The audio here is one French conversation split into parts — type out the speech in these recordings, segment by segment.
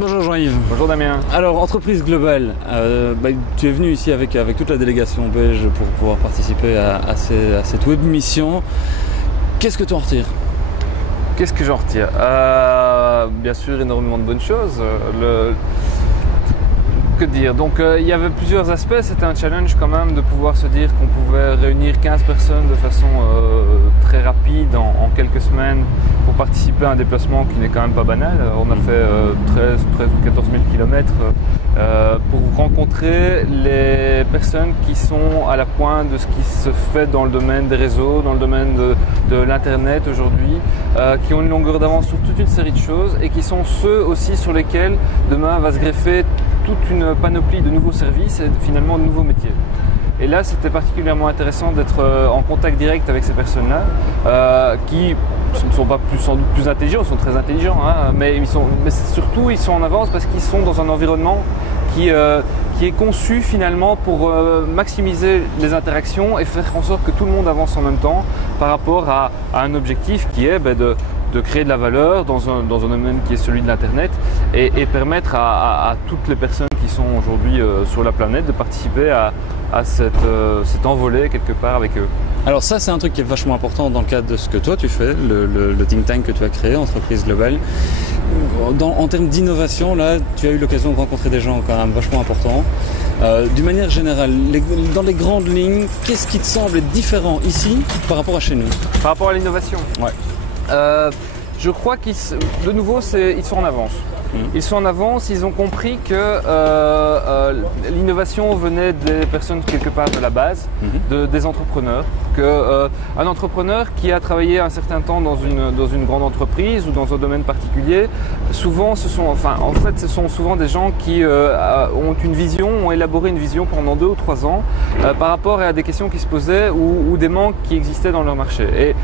Bonjour Jean-Yves. Bonjour Damien. Alors, entreprise globale, tu es venu ici avec toute la délégation belge pour pouvoir participer à cette web mission. Qu'est-ce que tu en retires? Qu'est-ce que j'en retire? Bien sûr, énormément de bonnes choses. Que dire? Donc, il y avait plusieurs aspects. C'était un challenge quand même de pouvoir se dire qu'on pouvait réunir 15 personnes de façon très rapide en quelques semaines pour participer à un déplacement qui n'est quand même pas banal. On a fait 13 ou 14 000 km pour rencontrer les personnes qui sont à la pointe de ce qui se fait dans le domaine des réseaux, dans le domaine de l'Internet aujourd'hui, qui ont une longueur d'avance sur toute une série de choses et qui sont ceux aussi sur lesquels demain va se greffer toute une panoplie de nouveaux services et finalement de nouveaux métiers. Et là, c'était particulièrement intéressant d'être en contact direct avec ces personnes-là, qui ne sont pas sans doute plus intelligents, ils sont très intelligents, hein, mais surtout ils sont en avance parce qu'ils sont dans un environnement qui est conçu finalement pour maximiser les interactions et faire en sorte que tout le monde avance en même temps par rapport à un objectif qui est de créer de la valeur dans un domaine qui est celui de l'Internet et permettre à toutes les personnes qui sont aujourd'hui sur la planète de participer à cet envolée quelque part avec eux. Alors ça, c'est un truc qui est vachement important dans le cadre de ce que toi tu fais, le think tank que tu as créé, Entreprise Globale. En termes d'innovation, là, tu as eu l'occasion de rencontrer des gens quand même vachement importants. D'une manière générale, dans les grandes lignes, qu'est-ce qui te semble être différent ici par rapport à chez nous? Par rapport à l'innovation? Ouais. Je crois qu'ils sont en avance. Ils sont en avance, ils ont compris que l'innovation venait des personnes quelque part de la base, des entrepreneurs. Un entrepreneur qui a travaillé un certain temps dans une grande entreprise ou dans un domaine particulier, souvent ce sont souvent des gens qui ont élaboré une vision pendant 2 ou 3 ans par rapport à des questions qui se posaient ou des manques qui existaient dans leur marché. Et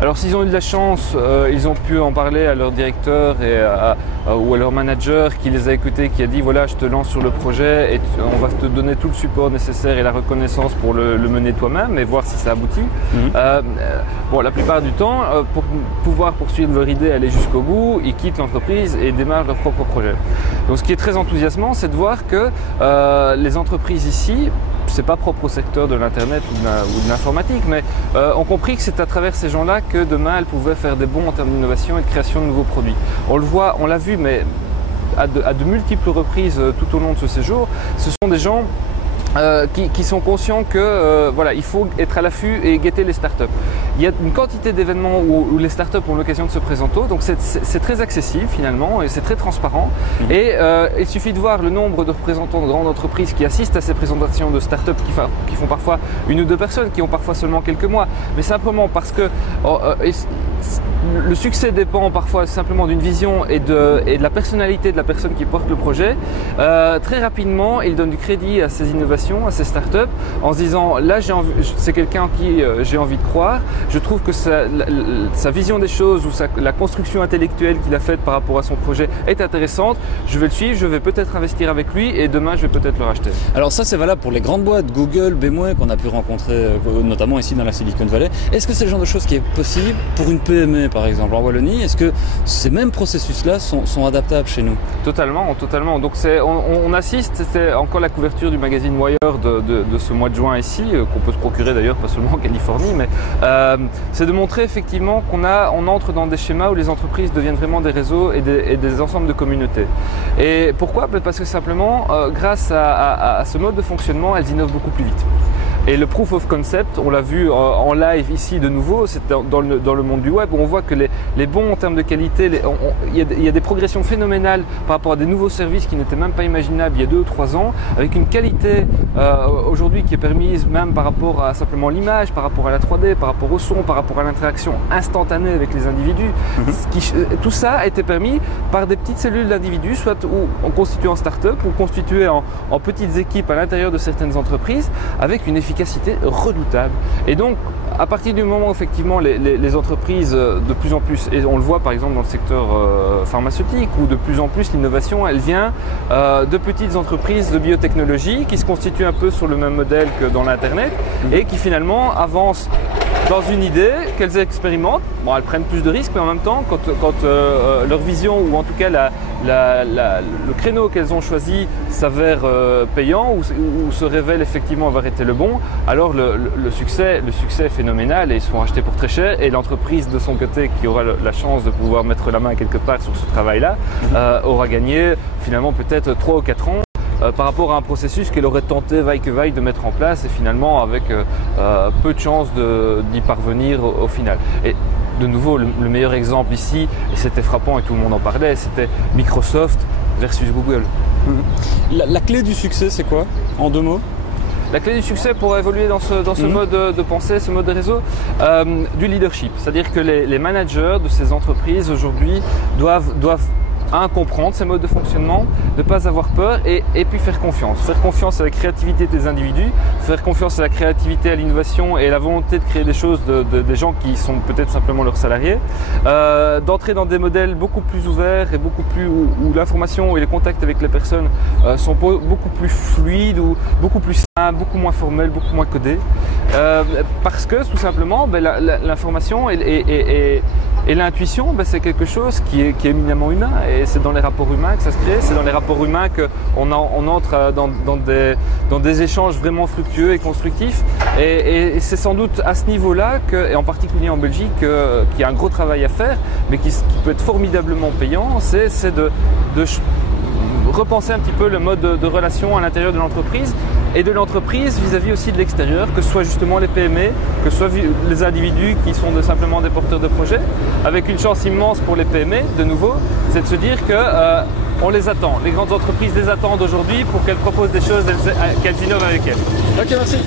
alors s'ils ont eu de la chance, ils ont pu en parler à leur directeur ou à leur manager qui les a écoutés, qui a dit voilà, je te lance sur le projet et on va te donner tout le support nécessaire et la reconnaissance pour le mener toi-même et voir si ça aboutit. La plupart du temps, pour pouvoir poursuivre leur idée, aller jusqu'au bout, ils quittent l'entreprise et démarrent leur propre projet. Donc ce qui est très enthousiasmant, c'est de voir que les entreprises ici, c'est pas propre au secteur de l'Internet ou de l'informatique, mais ont compris que c'est à travers ces gens-là que demain elles pouvaient faire des bons en termes d'innovation et de création de nouveaux produits. On l'a vu, mais à de multiples reprises tout au long de ce séjour, ce sont des gens qui sont conscients que il faut être à l'affût et guetter les startups. Il y a une quantité d'événements où les startups ont l'occasion de se présenter, donc c'est très accessible finalement et c'est très transparent. Et il suffit de voir le nombre de représentants de grandes entreprises qui assistent à ces présentations de startups qui font parfois 1 ou 2 personnes, qui ont parfois seulement quelques mois, mais simplement parce que le succès dépend parfois simplement d'une vision et de la personnalité de la personne qui porte le projet. Très rapidement, il donne du crédit à ces innovations, à ces startups, en se disant là, c'est quelqu'un en qui j'ai envie de croire. Je trouve que sa vision des choses ou la construction intellectuelle qu'il a faite par rapport à son projet est intéressante. Je vais le suivre, je vais peut-être investir avec lui et demain, je vais peut-être le racheter. Alors ça, c'est valable pour les grandes boîtes, Google, BMW, qu'on a pu rencontrer notamment ici dans la Silicon Valley. Est-ce que c'est le genre de choses qui est possible pour une PME par exemple en Wallonie? Est-ce que ces mêmes processus-là sont adaptables chez nous? Totalement. Donc on assiste, c'était encore la couverture du magazine Wire de ce mois de juin ici, qu'on peut se procurer d'ailleurs, pas seulement en Californie, mais c'est de montrer effectivement on entre dans des schémas où les entreprises deviennent vraiment des réseaux et des ensembles de communautés. Et pourquoi? Parce que simplement, grâce à ce mode de fonctionnement, elles innovent beaucoup plus vite. Et le proof of concept, on l'a vu en live ici de nouveau, c'est dans le monde du web, où on voit que les bons en termes de qualité, il y a des progressions phénoménales par rapport à des nouveaux services qui n'étaient même pas imaginables il y a 2 ou 3 ans, avec une qualité aujourd'hui qui est permise même par rapport à simplement l'image, par rapport à la 3D, par rapport au son, par rapport à l'interaction instantanée avec les individus. Tout ça a été permis par des petites cellules d'individus, soit constituées en start-up ou constituées en petites équipes à l'intérieur de certaines entreprises, avec une efficacité redoutable. Et donc, à partir du moment où effectivement les entreprises de plus en plus, et on le voit par exemple dans le secteur pharmaceutique, où de plus en plus l'innovation, elle vient de petites entreprises de biotechnologie qui se constituent un peu sur le même modèle que dans l'Internet et qui finalement avancent dans une idée qu'elles expérimentent. Bon, elles prennent plus de risques, mais en même temps, quand leur vision, ou en tout cas le créneau qu'elles ont choisi s'avère payant ou se révèle effectivement avoir été le bon, alors le succès est phénoménal et ils sont achetés pour très cher et l'entreprise de son côté qui aura la chance de pouvoir mettre la main quelque part sur ce travail-là aura gagné finalement peut-être 3 ou 4 ans par rapport à un processus qu'elle aurait tenté vaille que vaille de mettre en place et finalement avec peu de chances d'y parvenir au final. Et de nouveau, le meilleur exemple ici, et c'était frappant et tout le monde en parlait, c'était Microsoft versus Google. La clé du succès, c'est quoi, en 2 mots? La clé du succès pour évoluer dans ce mode de pensée, ce mode de réseau, du leadership. C'est-à-dire que les managers de ces entreprises aujourd'hui doivent comprendre ces modes de fonctionnement, ne pas avoir peur et puis faire confiance. Faire confiance à la créativité des individus, faire confiance à la créativité, à l'innovation et à la volonté de créer des choses des gens qui sont peut-être simplement leurs salariés. D'entrer dans des modèles beaucoup plus ouverts et beaucoup plus où l'information et les contacts avec les personnes sont beaucoup plus fluides ou beaucoup plus simples, beaucoup moins formels, beaucoup moins codés. Parce que tout simplement, l'information et l'intuition, c'est quelque chose qui est éminemment humain et c'est dans les rapports humains que ça se crée, c'est dans les rapports humains qu'on entre dans des échanges vraiment fructueux et constructifs et c'est sans doute à ce niveau-là, et en particulier en Belgique, qu'il y a un gros travail à faire, mais qui peut être formidablement payant, c'est de repenser un petit peu le mode de relation à l'intérieur de l'entreprise et de l'entreprise vis-à-vis aussi de l'extérieur, que ce soit justement les PME, que ce soit les individus qui sont simplement des porteurs de projets, avec une chance immense pour les PME, de nouveau, c'est de se dire qu'on les attend. Les grandes entreprises les attendent aujourd'hui pour qu'elles proposent des choses, qu'elles innovent avec elles. Ok, merci.